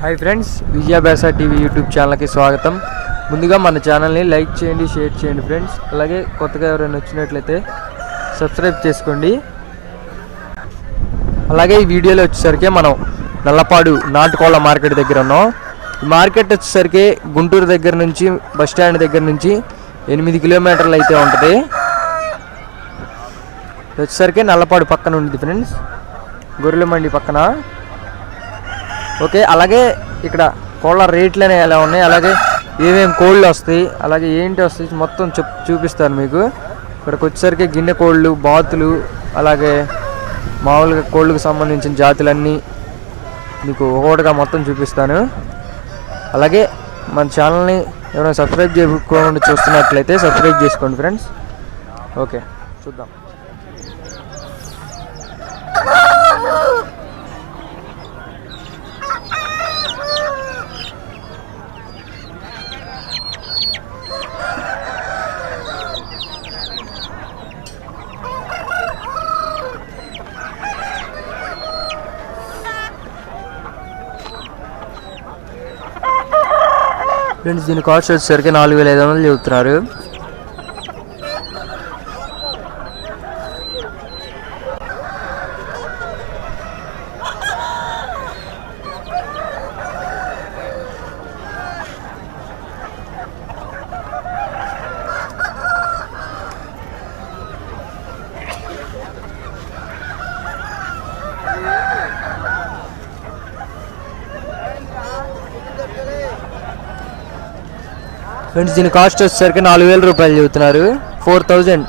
Hi friends Vijayabhyasa TV YouTube ఛానల్కి స్వాగతం. ముందుగా మన ఛానల్ని లైక్ చేయండి షేర్ చేయండి ఫ్రెండ్స్ అలాగే కొత్తగా ఎవరైనా వచ్చినట్లయితే సబ్స్క్రైబ్ చేసుకోండి. అలాగే ఈ వీడియోలో వచ్చేసరికి మనం నల్లపాడు నాటుకోళ్ళ మార్కెట్ దగ్గర ఉన్నాం. ఈ మార్కెట్ వచ్చేసరికి గుంటూరు దగ్గర నుంచి బస్ స్టాండ్ దగ్గర నుంచి ఎనిమిది కిలోమీటర్లు అయితే ఉంటుంది. వచ్చేసరికి నల్లపాడు పక్కన ఉంది ఫ్రెండ్స్ గొర్రెల మండి పక్కన. ఓకే అలాగే ఇక్కడ కోళ్ళ రేట్లు అనేవి ఎలా ఉన్నాయి? అలాగే ఏమేమి కోళ్ళు వస్తాయి? అలాగే ఏంటి వస్తాయి? మొత్తం చూపిస్తాను మీకు. ఇక్కడికి వచ్చేసరికి గిన్నె కోళ్ళు బాతులు అలాగే మామూలుగా కోళ్ళకు సంబంధించిన జాతులన్నీ మీకు ఒకటిగా మొత్తం చూపిస్తాను. అలాగే మన ఛానల్ని ఎవరైనా సబ్స్క్రైబ్ చేసుకోండి చూస్తున్నట్లయితే సబ్స్క్రైబ్ చేసుకోండి ఫ్రెండ్స్. ఓకే చూద్దాం. ఫ్రెండ్స్ దీని కాస్ట్ వచ్చేసరికి నాలుగు వేల ఐదు వందలు చెబుతున్నారు. ఫ్రెండ్స్ దీని కాస్ట్ వచ్చేసరికి నాలుగు వేల రూపాయలు చెబుతున్నారు. Four thousand.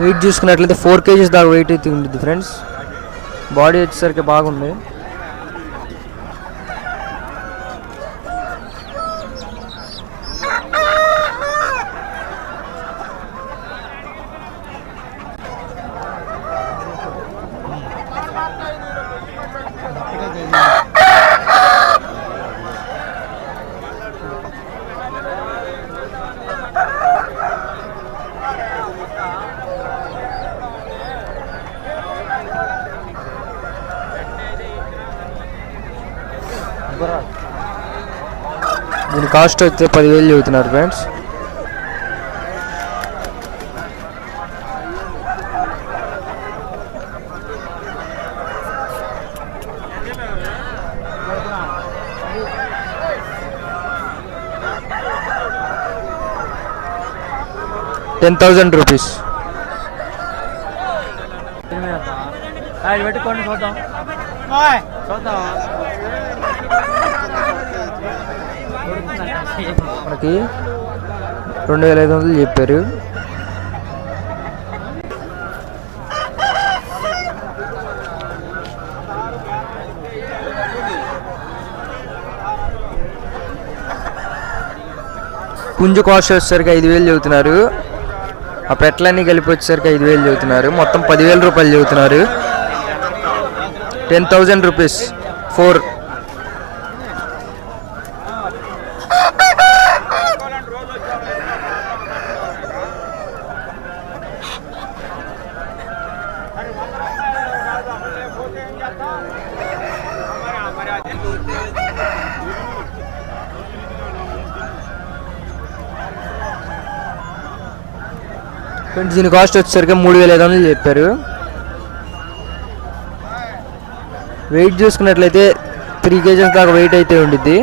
వెయిట్ చూసుకున్నట్లయితే ఫోర్ కేజీస్ దాకా వెయిట్ అయితే ఉంటుంది ఫ్రెండ్స్. బాడీ వచ్చేసరికి బాగుంది. దీని కాస్ట్ అయితే పదివేలు చెబుతున్నారు ఫ్రెండ్స్. Ten thousand rupees. పెట్టుకోండి చూద్దాం. చూద్దాం. మనకి రెండు వేల ఐదు వందలు చెప్పారు. పుంజు కాస్ట్ వచ్చేసరికి ఐదు వేలు చెబుతున్నారు. ఆ పెట్లన్నీ కలిపి వచ్చేసరికి ఐదు వేలు చెబుతున్నారు. మొత్తం పదివేల రూపాయలు చెబుతున్నారు. Ten thousand rupees four friends దీని కాస్ట్ వచ్చేసరికి మూడు వేల ఐదు వందలు చెప్పారు. వెయిట్ చూసుకున్నట్లయితే త్రీ కేజెస్ దాకా వెయిట్ అయితే ఉండిద్ది.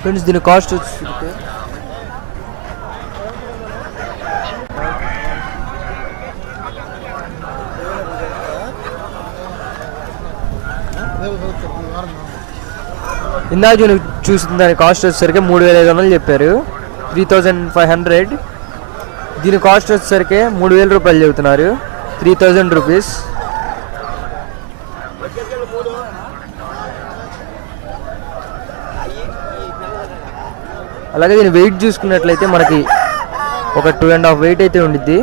ఫ్రెండ్స్ దీని కాస్ట్ వచ్చేసరికి ఇందాక నేను చూసిన దాని కాస్ట్ వచ్చేసరికి మూడు వేల ఐదు వందలు చెప్పారు. త్రీ థౌజండ్ ఫైవ్ హండ్రెడ్ దీని కాస్ట్ వచ్చేసరికి మూడు వేల రూపాయలు చెబుతున్నారు. త్రీ థౌజండ్ రూపీస్ అలాగే దీని వెయిట్ చూసుకున్నట్లయితే మనకి ఒక టూ అండ్ హాఫ్ వెయిట్ అయితే ఉండిద్ది.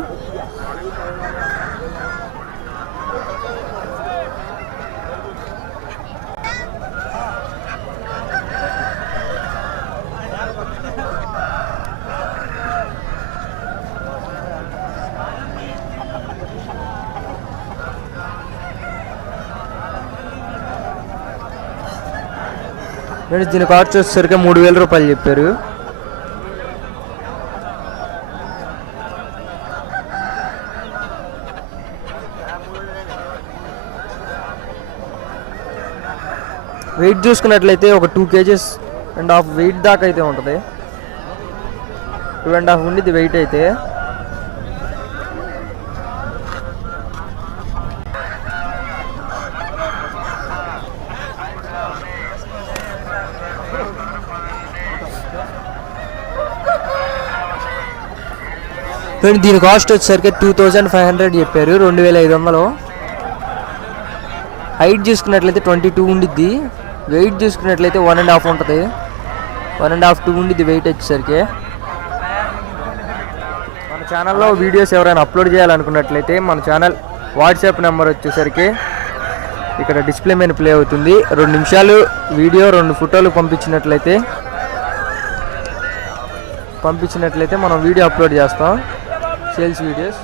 ఫ్రెండ్స్ దీని కాస్ట్ వచ్చేసరికి మూడు వేల రూపాయలు చెప్పారు. వెయిట్ చూసుకున్నట్లయితే ఒక two KGs and half weight దాకా అయితే ఉంటుంది. టూ అండ్ హాఫ్ ఉండిద్ది వెయిట్ అయితే. ఫ్రెండ్ దీని కాస్ట్ వచ్చేసరికి టూ థౌజండ్ ఫైవ్ హండ్రెడ్ చెప్పారు. రెండు వేల ఐదు వందలు. హైట్ చూసుకున్నట్లయితే ట్వంటీ టూ ఉండిద్ది. వెయిట్ చూసుకున్నట్లయితే వన్ అండ్ హాఫ్ ఉంటుంది. వన్ అండ్ హాఫ్ టూ ఉండిద్ది వెయిట్ వచ్చేసరికి. మన ఛానల్లో వీడియోస్ ఎవరైనా అప్లోడ్ చేయాలనుకున్నట్లయితే మన ఛానల్ వాట్సాప్ నెంబర్ వచ్చేసరికి ఇక్కడ డిస్ప్లే మీద ప్లే అవుతుంది. రెండు నిమిషాలు వీడియో రెండు ఫోటోలు పంపించినట్లయితే పంపించినట్లయితే మనం వీడియో అప్లోడ్ చేస్తాం. Sales videos.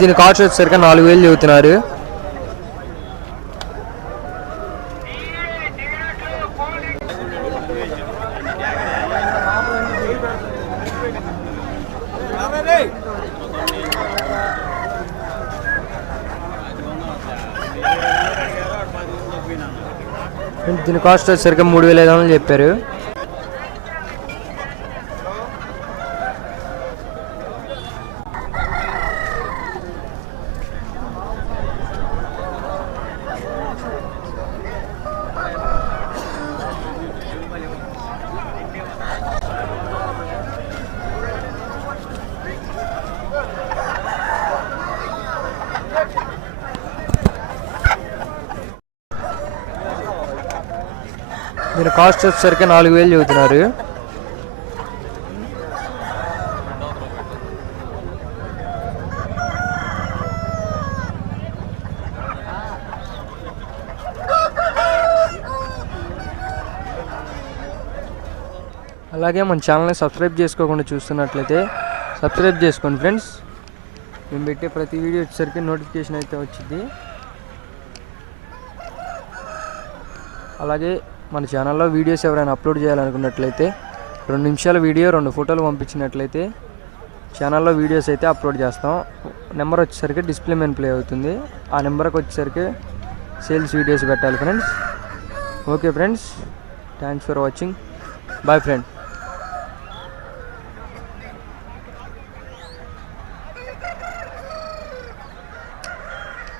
దీని కాస్ట్ వచ్చేసరికి నాలుగు వేలు చెబుతున్నారు. దీని కాస్ట్ సరిగ్గా మూడు వేల ఐదు వందలు చెప్పారు. దీని కాస్ట్ వచ్చేసరికి నాలుగు వేలు చెబుతున్నారు. అలాగే మన ఛానల్ని సబ్స్క్రైబ్ చేసుకోకుండా చూస్తున్నట్లయితే సబ్స్క్రైబ్ చేసుకోండి ఫ్రెండ్స్. మేము పెట్టే ప్రతి వీడియో వచ్చేసరికి నోటిఫికేషన్ అయితే వచ్చింది. అలాగే మన ఛానల్లో వీడియోస్ ఎవరైనా అప్లోడ్ చేయాలనుకున్నట్లయితే రెండు నిమిషాల వీడియో రెండు ఫోటోలు పంపించినట్లయితే ఛానల్లో వీడియోస్ అయితే అప్లోడ్ చేస్తాం. నెంబర్ వచ్చేసరికి డిస్ప్లే మెయిన్ ప్లే అవుతుంది. ఆ నెంబర్కి వచ్చేసరికి సేల్స్ వీడియోస్ పెట్టాలి friends okay friends thanks for watching bye friend